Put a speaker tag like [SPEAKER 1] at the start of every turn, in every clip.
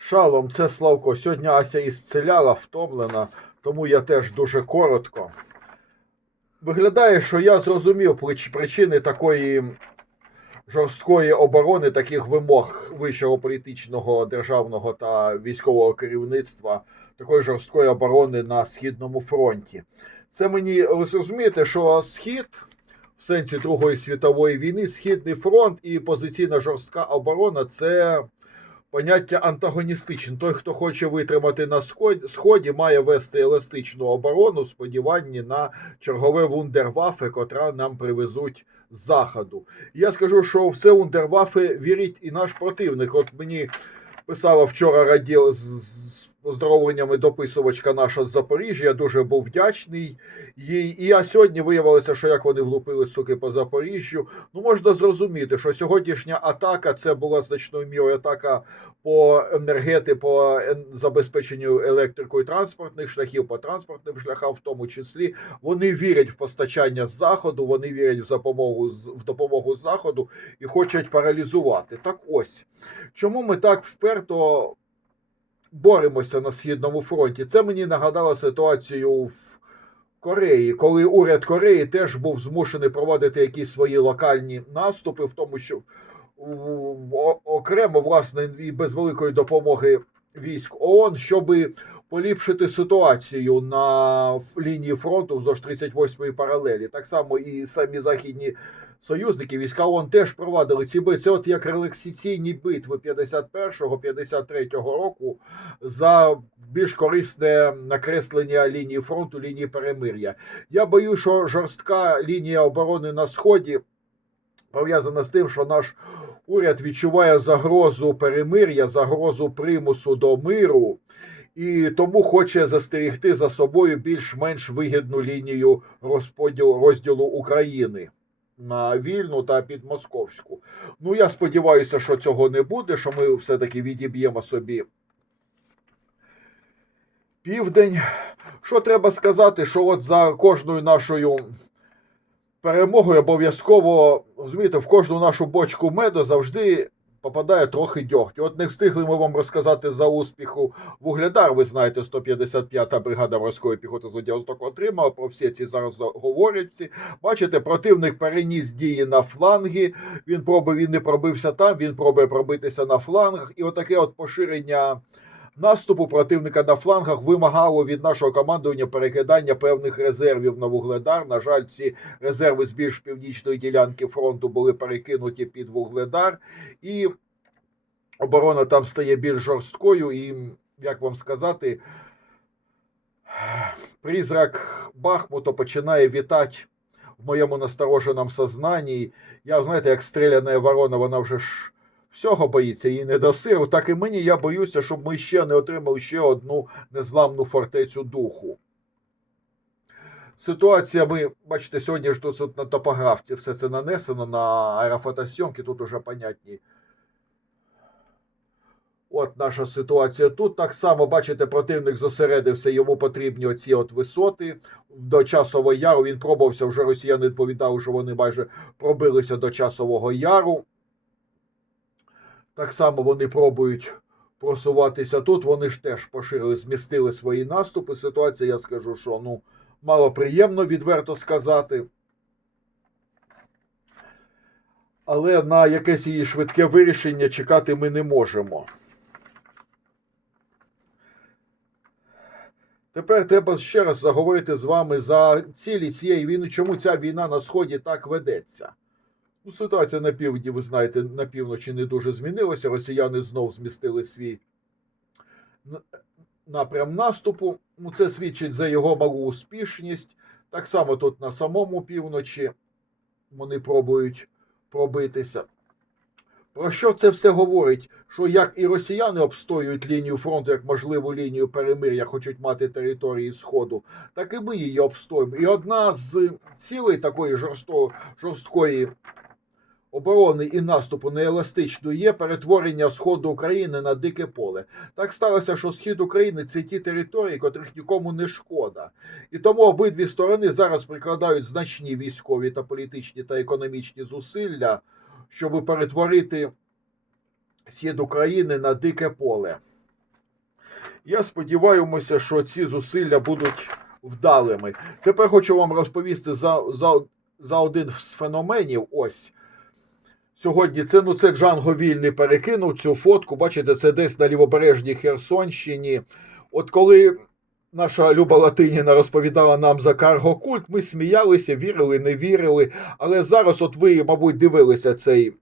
[SPEAKER 1] Шалом, це Славко. Сьогодні Ася ісцеляла, втомлена, тому я теж дуже коротко. Виглядає, що я зрозумів причини такої жорсткої оборони, таких вимог вищого політичного, державного та військового керівництва, такої жорсткої оборони на Східному фронті. Це мені ви зрозумієте, що Схід. В сенсі Другої світової війни Східний фронт і позиційна жорстка оборона це поняття антагоністичне. Той, хто хоче витримати на сході, має вести еластичну оборону в сподіванні на чергове вундервафе, котра нам привезуть з заходу. Я скажу, що в це вундервафе вірить і наш противник. От мені писала вчора радіо з поздоровленнями дописувачка наша з Запоріжжя. Я дуже був вдячний їй. І я сьогодні виявилося, що як вони влупили суки по Запоріжжю. Ну можна зрозуміти, що сьогоднішня атака це була значною мірою атака по енергети, по забезпеченню електрикою транспортних шляхів, по транспортним шляхам, в тому числі. Вони вірять в постачання з заходу, вони вірять в допомогу в допомогу з заходу і хочуть паралізувати. Так ось чому ми так вперто боремося на східному фронті? Це мені нагадало ситуацію в Кореї, коли уряд Кореї теж був змушений проводити якісь свої локальні наступи, в тому, що окремо, власне, і без великої допомоги військ ООН, щоб поліпшити ситуацію на лінії фронту вздовж 38-ї паралелі. Так само і самі західні союзники, війська ООН теж провадили ці битви. Це от як релаксаційні битви 51-53 року за більш корисне накреслення лінії фронту, лінії перемир'я. Я боюсь, що жорстка лінія оборони на сході пов'язана з тим, що наш уряд відчуває загрозу перемир'я, загрозу примусу до миру. І тому хоче застерігти за собою більш-менш вигідну лінію розподілу розділу України на вільну та підмосковську. Ну я сподіваюся, що цього не буде, що ми все-таки відіб'ємо собі південь. Що треба сказати, що от за кожною нашою перемогою обов'язково, розумієте, в кожну нашу бочку меду завжди попадає трохи дьогтю. От не встигли ми вам розказати за успіху Вуглядар. Ви знаєте, 155-та бригада морської піхоти з Владивостоку отримала. Про всі ці зараз говорять. Ці. Бачите, противник переніс дії на фланги. Він пробує, він не пробився там, він пробує пробитися на флангах. І отаке от поширення наступу противника на флангах вимагало від нашого командування перекидання певних резервів на Вугледар. На жаль, ці резерви з більш північної ділянки фронту були перекинуті під Вугледар, і оборона там стає більш жорсткою. І як вам сказати, призрак Бахмута починає вітати в моєму настороженому сознанні. Я, знаєте, як стріляна ворона, вона вже ж всього боїться їй не до так і мені я боюся, щоб ми ще не отримали ще одну незламну фортецю духу. Ситуація, ми бачите, сьогодні ж тут на топографці все це нанесено на аерофотосйомки, тут уже понятні. От наша ситуація. Тут так само, бачите, противник зосередився, йому потрібні оці от висоти. До часового яру він пробувався, вже росіяни відповідали, що вони майже пробилися до часового яру. Так само вони пробують просуватися тут. Вони ж теж поширили, змістили свої наступи. Ситуація, я скажу, що ну мало приємно відверто сказати. Але на якесь її швидке вирішення чекати ми не можемо. Тепер треба ще раз заговорити з вами за цілі цієї війни, чому ця війна на сході так ведеться. Ситуація на півдні, ви знаєте, на півночі не дуже змінилася. Росіяни знов змістили свій напрям наступу. Ну, це свідчить за його малу успішність. Так само тут на самому півночі вони пробують пробитися. Про що це все говорить? Що як і росіяни обстоюють лінію фронту як можливу лінію перемир'я, хочуть мати території Сходу, так і ми її обстоїмо. І одна з цілей такої жорсткої оборони і наступу нееластичну є перетворення сходу України на дике поле. Так сталося, що схід України це ті території, котрих нікому не шкода. І тому обидві сторони зараз прикладають значні військові та політичні та економічні зусилля, щоб перетворити схід України на дике поле. Я сподіваюся, що ці зусилля будуть вдалими. Тепер хочу вам розповісти за, за, за один з феноменів. Ось. Сьогодні це, ну, це Джанго Вільний перекинув цю фотку. Бачите, це десь на лівобережній Херсонщині. От коли наша Люба Латиніна розповідала нам за каргокульт, ми сміялися, вірили, не вірили. Але зараз, от ви, мабуть, дивилися цей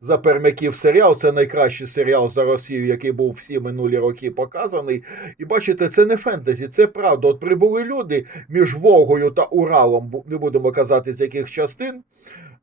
[SPEAKER 1] за пермяків серіал. Це найкращий серіал за Росію, який був всі минулі роки показаний. І бачите, це не фентезі, це правда. От прибули люди між Волгою та Уралом, не будемо казати з яких частин.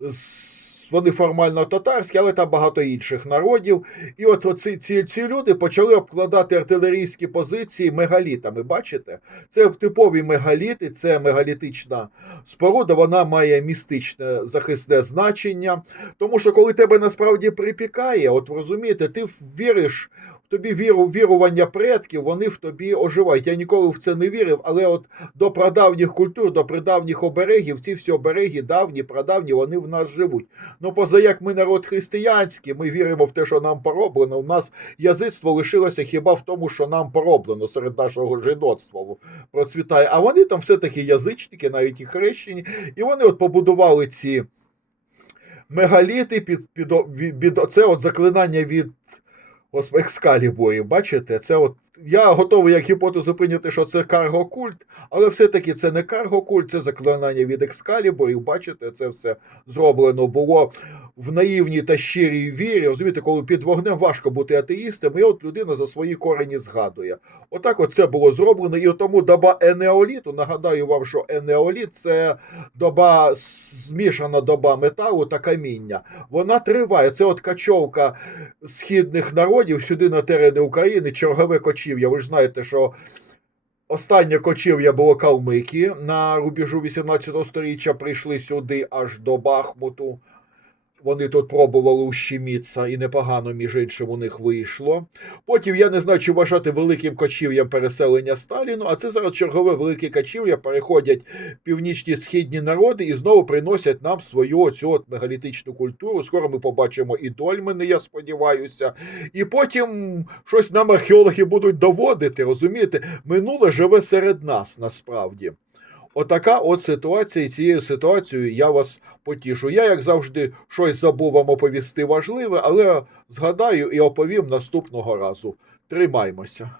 [SPEAKER 1] з- Вони формально татарські, але там багато інших народів. І от оці, ці, ці люди почали обкладати артилерійські позиції мегалітами. Бачите? Це в типові мегаліти, це мегалітична споруда, вона має містичне захисне значення. Тому що коли тебе насправді припікає, от розумієте, ти віриш. Тобі віру, вірування предків, вони в тобі оживають. Я ніколи в це не вірив, але от до прадавніх культур, до прадавніх оберегів, ці всі обереги давні, прадавні, вони в нас живуть. Ну, поза як ми народ християнський, ми віримо в те, що нам пороблено. У нас язицтво лишилося хіба в тому, що нам пороблено серед нашого жидоцтва процвітає. А вони там все-таки язичники, навіть і хрещені, і вони от побудували ці мегаліти під, під, від, від, це от заклинання від ось екскалібурів. Бачите, це от я готовий як гіпотезу прийняти, що це каргокульт, але все-таки це не каргокульт, це заклинання від екскалібурів. Бачите, це все зроблено було в наївній та щирій вірі. Розумієте, коли під вогнем важко бути атеїстом, і от людина за свої корені згадує. Отак от це було зроблено. І тому доба енеоліту, нагадаю вам, що енеоліт це доба змішана доба металу та каміння. Вона триває. Це от качовка східних народів сюди на терени України, чергове кочів'я. Ви ж знаєте, що. Останнє кочів'я було Калмики на рубежу 18 століття прийшли сюди аж до Бахмуту. Вони тут пробували ущеміться, і непогано, між іншим, у них вийшло. Потім я не знаю, чи вважати великим кочів'ям переселення Сталіну, а це зараз чергове велике кочів'я переходять північні східні народи і знову приносять нам свою оцю от мегалітичну культуру. Скоро ми побачимо і дольмени, я сподіваюся. І потім щось нам археологи будуть доводити. Розумієте, минуле живе серед нас насправді. Отака от ситуація, і цією ситуацією я вас потішу. Я, як завжди, щось забув вам оповісти важливе, але згадаю і оповім наступного разу. Тримаймося.